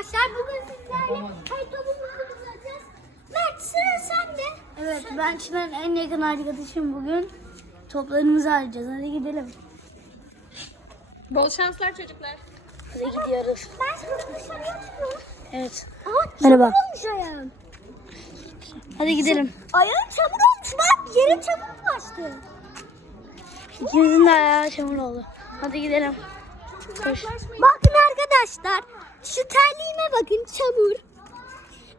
arkadaşlar. Bugün sizlerle kayıt topumuzu bulacağız. Mert sıra sende. Evet ben Çınar'ın en yakın arkadaşım bugün. Toplarımızı alacağız. Hadi gidelim. Bol şanslar çocuklar. Hadi gidiyoruz. Ben sana dışarıya çıkıyorum. Evet. Aa, Merhaba. çamur olmuş ayağım. Hadi gidelim. Ayağım çamur olmuş bak. Yere çamur bulaştı. İkimizin de ayağı çamur oldu. Hadi gidelim. Koş. Bakın arkadaşlar. Şu terliğime bakın çamur.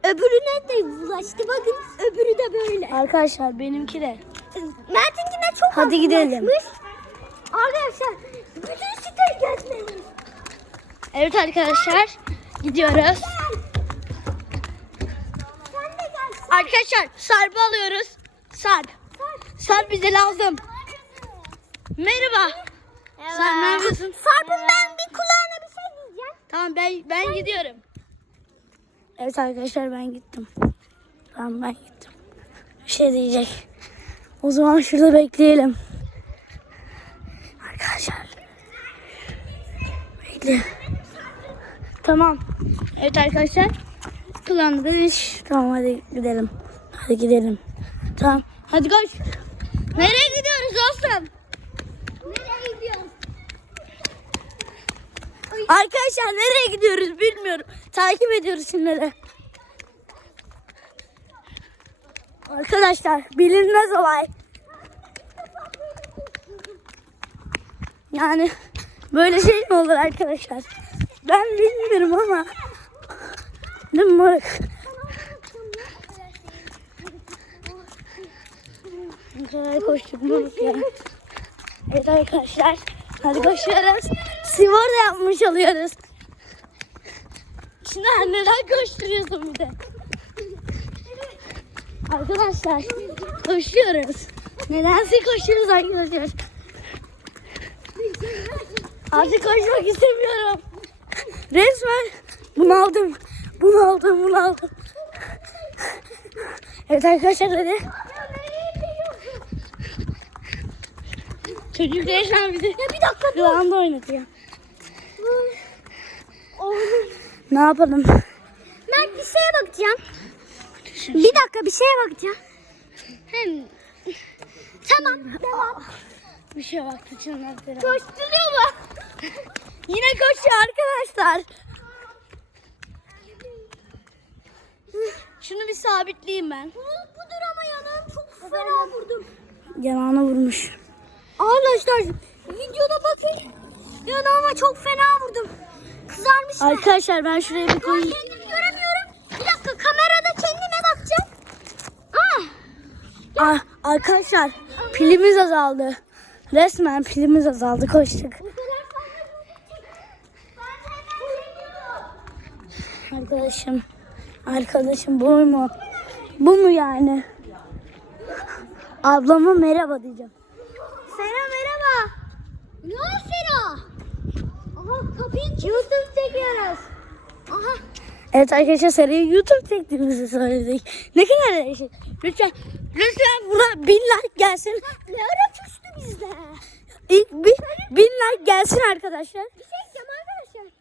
Öbürüne de bulaştı. Bakın öbürü de böyle. Arkadaşlar benimki de. Mert'inkine çok Hadi gidelim. bulaşmış. Arkadaşlar bütün siteyi gezmeliyiz. Evet arkadaşlar gidiyoruz. Sen de gel. Arkadaşlar Sarp'ı alıyoruz. Sarp. Sarp bize lazım. Merhaba. Sen ne yapıyorsun? Sarp'ın ben bir kulağına bir şey diyeceğim. Tamam ben ben gidiyorum. Evet arkadaşlar ben gittim. Tamam ben gittim. Bir şey diyecek. O zaman şurada bekleyelim. Arkadaşlar. Bekle. Tamam. Evet arkadaşlar. Kullandık iş. Tamam hadi gidelim. Hadi gidelim. Tamam. Hadi koş. Nereye gidiyoruz dostum? Nereye gidiyorsun? Arkadaşlar nereye gidiyoruz bilmiyorum. Takip ediyoruz şimdi. Arkadaşlar bilinmez olay. Yani böyle şey mi olur arkadaşlar? Ben bilmiyorum ama. Değil mi? Ne kadar koştuk moruk ya. Evet arkadaşlar. Hadi koşuyoruz. Spor da yapmış oluyoruz. Çınar neden koşturuyorsun bir de? Arkadaşlar koşuyoruz. Nedense koşuyoruz arkadaşlar. Artık koşmak istemiyorum. Resmen bunaldım. Bunaldım bunaldım. Evet arkadaşlar hadi. Çocuk resmen bizi bir dakika kulağında oynatıyor. Ne yapalım? Mert bir şeye bakacağım. Bir dakika bir şeye bakacağım. Hem Tamam. Devam. bir şey baktı Çınar. Koşturuyor mu? Yine koşuyor arkadaşlar. Şunu bir sabitleyeyim ben. Bu, budur ama yanağım çok fena vurdum. Yanağına vurmuş. Arkadaşlar videoda bakın. Yanağıma çok fena vurdum. Kızarmış. Arkadaşlar ben şuraya bir Ben koyayım. kendimi göremiyorum. Bir dakika kamerada kendime bakacağım. Ah. Ah, arkadaşlar pilimiz azaldı. Resmen pilimiz azaldı koştuk. Ben Arkadaşım. Arkadaşım bu mu? Bu mu yani? Ablama merhaba diyeceğim. Sera merhaba. Ne o Sera? Aha kapıyı YouTube çekiyoruz. Aha. Evet arkadaşlar seriye YouTube çektiğimizi söyledik. Ne kadar değişik. Lütfen, lütfen buna bin like gelsin. Ne ara küstü bizde? İlk bir bin like gelsin arkadaşlar. Bir şey diyeceğim arkadaşlar.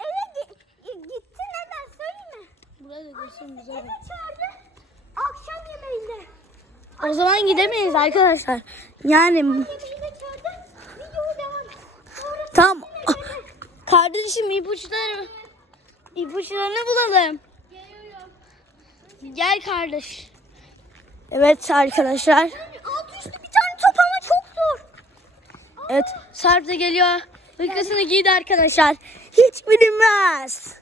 Eve gi- gitti neden söyleyeyim mi? Burada dursun Eve çağırdı. Akşam yemeğinde. O zaman gidemeyiz arkadaşlar. Yani Yemeğinde çağırdı. Video devam. Sonra tam kardeşim ipuçları ipuçlarını bulalım. geliyorum. Gel kardeş. Evet arkadaşlar. Alt üstü bir tane top ama çok zor. Evet Sarp da geliyor. Hırkasını giydi arkadaşlar. Hiç bilinmez.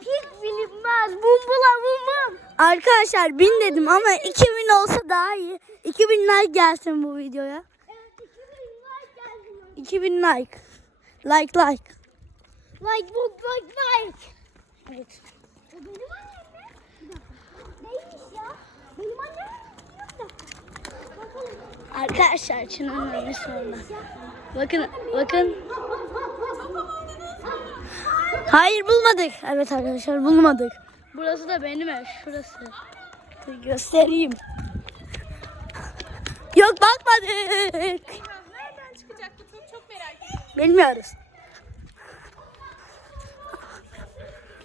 Hiç bilinmez. Bum bula bum bum. Arkadaşlar bin dedim ama 2000 olsa daha iyi. 2000 like gelsin bu videoya. Evet 2000 like geldi. 2000 like. Like like. Like book like like. Evet. O benim annem. Neymiş ya? Benim annem. Arkadaşlar Çınar'ın annesi orada. Bakın bakın. Hayır bulmadık. Evet arkadaşlar bulmadık. Burası da benim ev. Şurası. Dur göstereyim. Yok bakmadık. Bilmiyoruz.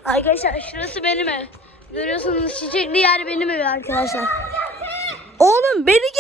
Arkadaşlar şurası benim ev. Görüyorsunuz çiçekli yer benim ev arkadaşlar. Oğlum beni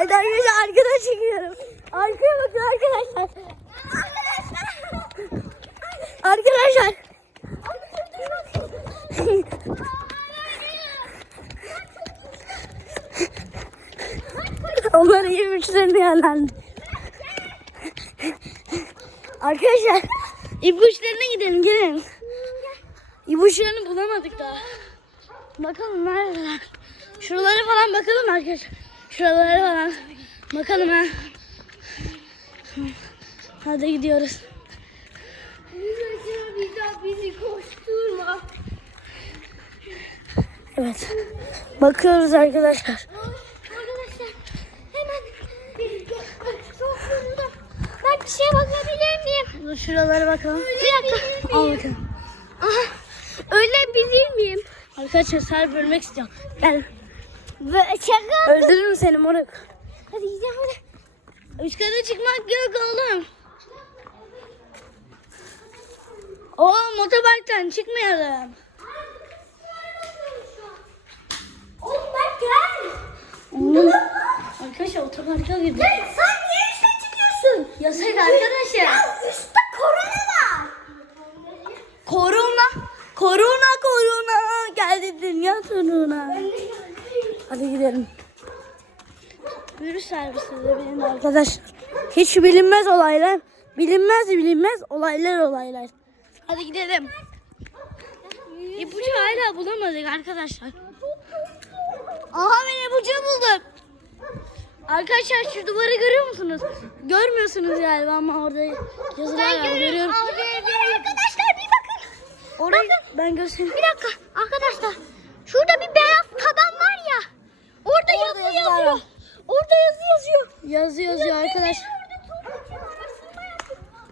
arkadaşlar arkadan çekiyorum. Arkaya bakın arkadaşlar. Arkadaşlar. Arkadaşlar. Onların ipuçlarını yönlendi. Arkadaşlar ipuçlarına gidelim gelin. İpuçlarını bulamadık daha. Bakalım neredeler. Şuralara falan bakalım arkadaşlar. Şuralara falan. Bakalım ha. Hadi gidiyoruz. Bir daha bizi koşturma. Evet. Bakıyoruz arkadaşlar. Arkadaşlar hemen bir. Ben bir şeye bakabilir miyim? Dur şuralara bakalım. Bir dakika. Al bakalım. Aha, ölebilir miyim? Arkadaşlar sarı bölmek istiyorum. Gel. Şaka. Öldürürüm seni moruk. Hadi gidelim hadi. Üst kata çıkmak yok oğlum. Oo motoparktan çıkmayalım. Oğlum ben gel. Oğlum. Arkadaşlar otoparka girdik. Gel sen niye üste çıkıyorsun? Yasak arkadaşlar. Ya üstte korona var. Korona. Korona korona. Geldi dünya sonuna. Hadi gidelim. Virüs servisi de bilin arkadaşlar. Hiç bilinmez olaylar. Bilinmez bilinmez olaylar olaylar. Hadi gidelim. İpucu hala bulamadık arkadaşlar. Aha ben ipucu buldum. Arkadaşlar şu duvarı görüyor musunuz? Görmüyorsunuz galiba ama orada yazılar var. Görüyorum. Arkadaşlar bir bakın. Orayı ben göstereyim. Bir dakika arkadaşlar. Şurada bir beyaz taban. Orada, yazı yazıyor. var. Orada yazı yazıyor. Yazı yazıyor arkadaş.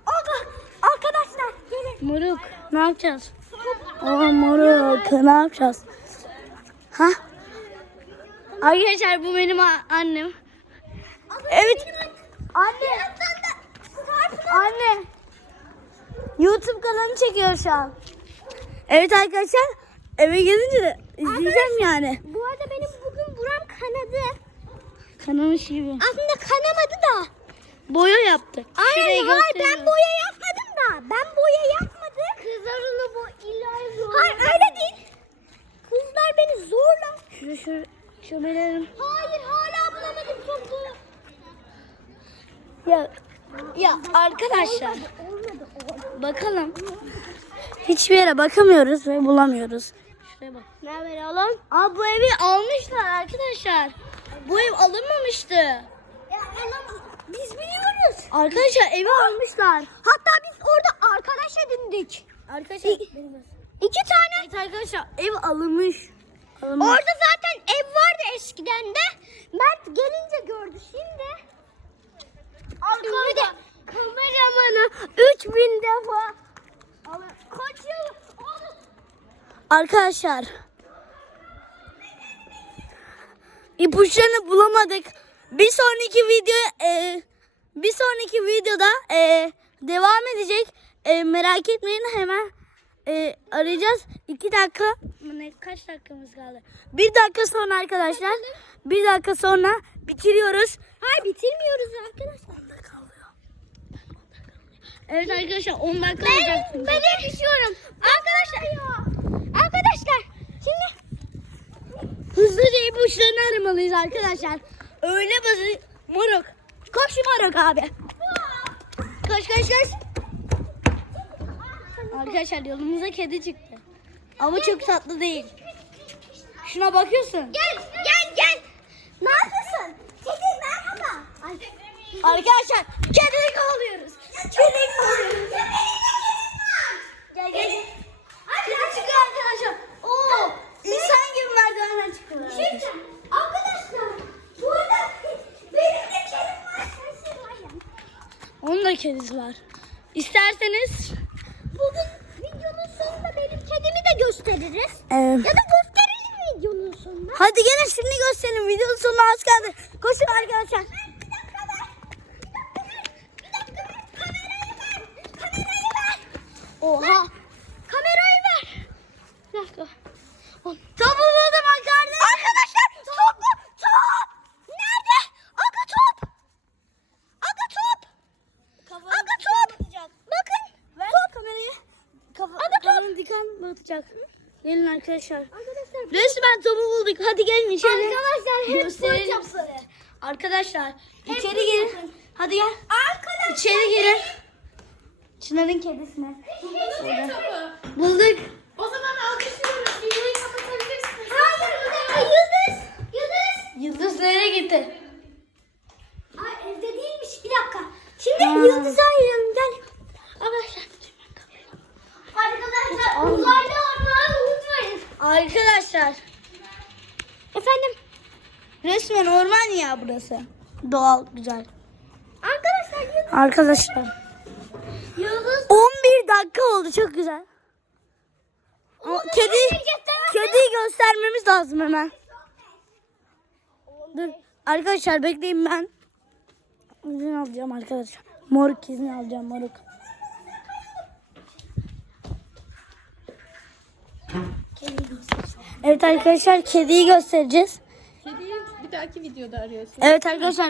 Orada arkadaşlar gelin. Moruk ne yapacağız? Aa moruk ne yapacağız? Ha? Arkadaşlar bu benim annem. Evet. Anne. Anne. YouTube kanalı çekiyor şu an. Evet arkadaşlar eve gelince de izleyeceğim yani. Bu arada benim kanadı. Kanamış gibi. Aslında kanamadı da. Boya yaptı. Şurayı Hayır ben boya yapmadım da. Ben boya yapmadım. Kızlar onu bu illa Hayır öyle değil. Kızlar beni zorla. Şu şu benim. Hayır hala bulamadım topu. Ya ya arkadaşlar bakalım. Hiçbir yere bakamıyoruz ve bulamıyoruz. Şuraya bak. Ne haber oğlum? Aa bu evi almışlar arkadaşlar. Bu ev alınmamıştı. Ya oğlum biz biliyoruz. Arkadaşlar evi almışlar. Hatta biz orada arkadaş edindik. Arkadaşlar İki tane. Evet arkadaşlar ev alınmış. alınmış. Orada zaten ev vardı eskiden de. Mert gelince gördü şimdi. Şimdi de kameramanı 3000 defa. Kaç yıl? Oğlum, Arkadaşlar ipuçlarını bulamadık. Bir sonraki video e, bir sonraki videoda e, devam edecek. E, merak etmeyin hemen e, arayacağız. İki dakika ne, kaç dakikamız kaldı? Bir dakika sonra arkadaşlar. Bir dakika sonra bitiriyoruz. Hayır bitirmiyoruz arkadaşlar. Evet arkadaşlar 10 dakika Ben, olacaksınız. ben yetişiyorum. Arkadaşlar. Şimdi Hızlıca ipuçlarını aramalıyız arkadaşlar. Öyle basit. Moruk. Koş moruk abi. Koş koş koş. Arkadaşlar yolumuza kedi çıktı. Ama çok tatlı değil. Şuna bakıyorsun. gel gel gel. Ne yapıyorsun? Kedi merhaba. Arkadaşlar kediyi kovalıyoruz. Kediyi kovalıyoruz. Gel gel. Kedi çıkıyor arkadaşlar. Oo, insan gibi merdivenden çıkıyorlar. Şimdi arkadaşlar burada benim de kedim var. da kedisi var. İsterseniz Bugün videonun sonunda benim kedimi de gösteririz. e, Ya da gösterelim videonun sonunda. hadi gelin şimdi gösterin. Videonun sonuna az kaldı. Koşun arkadaşlar. Oha. Kamerayı ver. Bir dakika. Topu buldum arkadaşlar. Arkadaşlar top bu. Top. Nerede? Aga top. Aga top. Aga top. Bakın. Ver kamerayı. Kafa, Aga top. kafanı diken batacak. Gelin arkadaşlar. Arkadaşlar. Resmen topu bulduk. Hadi gelin içeri. Arkadaşlar hep Gösterelim. yapsalı. Arkadaşlar içeri bunu girin. yapın. Hadi gel. Arkadaşlar. İçeri girin. Çınar'ın kedisine. Bulduk. O zaman alkışlıyoruz. Videoyu kapatabilirsiniz. Hayır bir dakika Yıldız. Yıldız. Yıldız nereye gitti? Ay evde değilmiş bir dakika. Şimdi Ha. Yıldız'ı arayalım gel. Arkadaşlar. Arkadaşlar uzaylı olmayı unutmayın. Arkadaşlar Efendim. resmen orman ya burası. Doğal güzel. Arkadaşlar Yıldız. Arkadaşlar Yıldız. 11 dakika oldu çok güzel. O, kedi kediyi göstermemiz lazım hemen. Dur arkadaşlar bekleyin ben. İzin alacağım arkadaşlar. Moruk izin alacağım moruk. Evet arkadaşlar kediyi göstereceğiz. Kediyi bir dahaki videoda arıyorsun. Evet arkadaşlar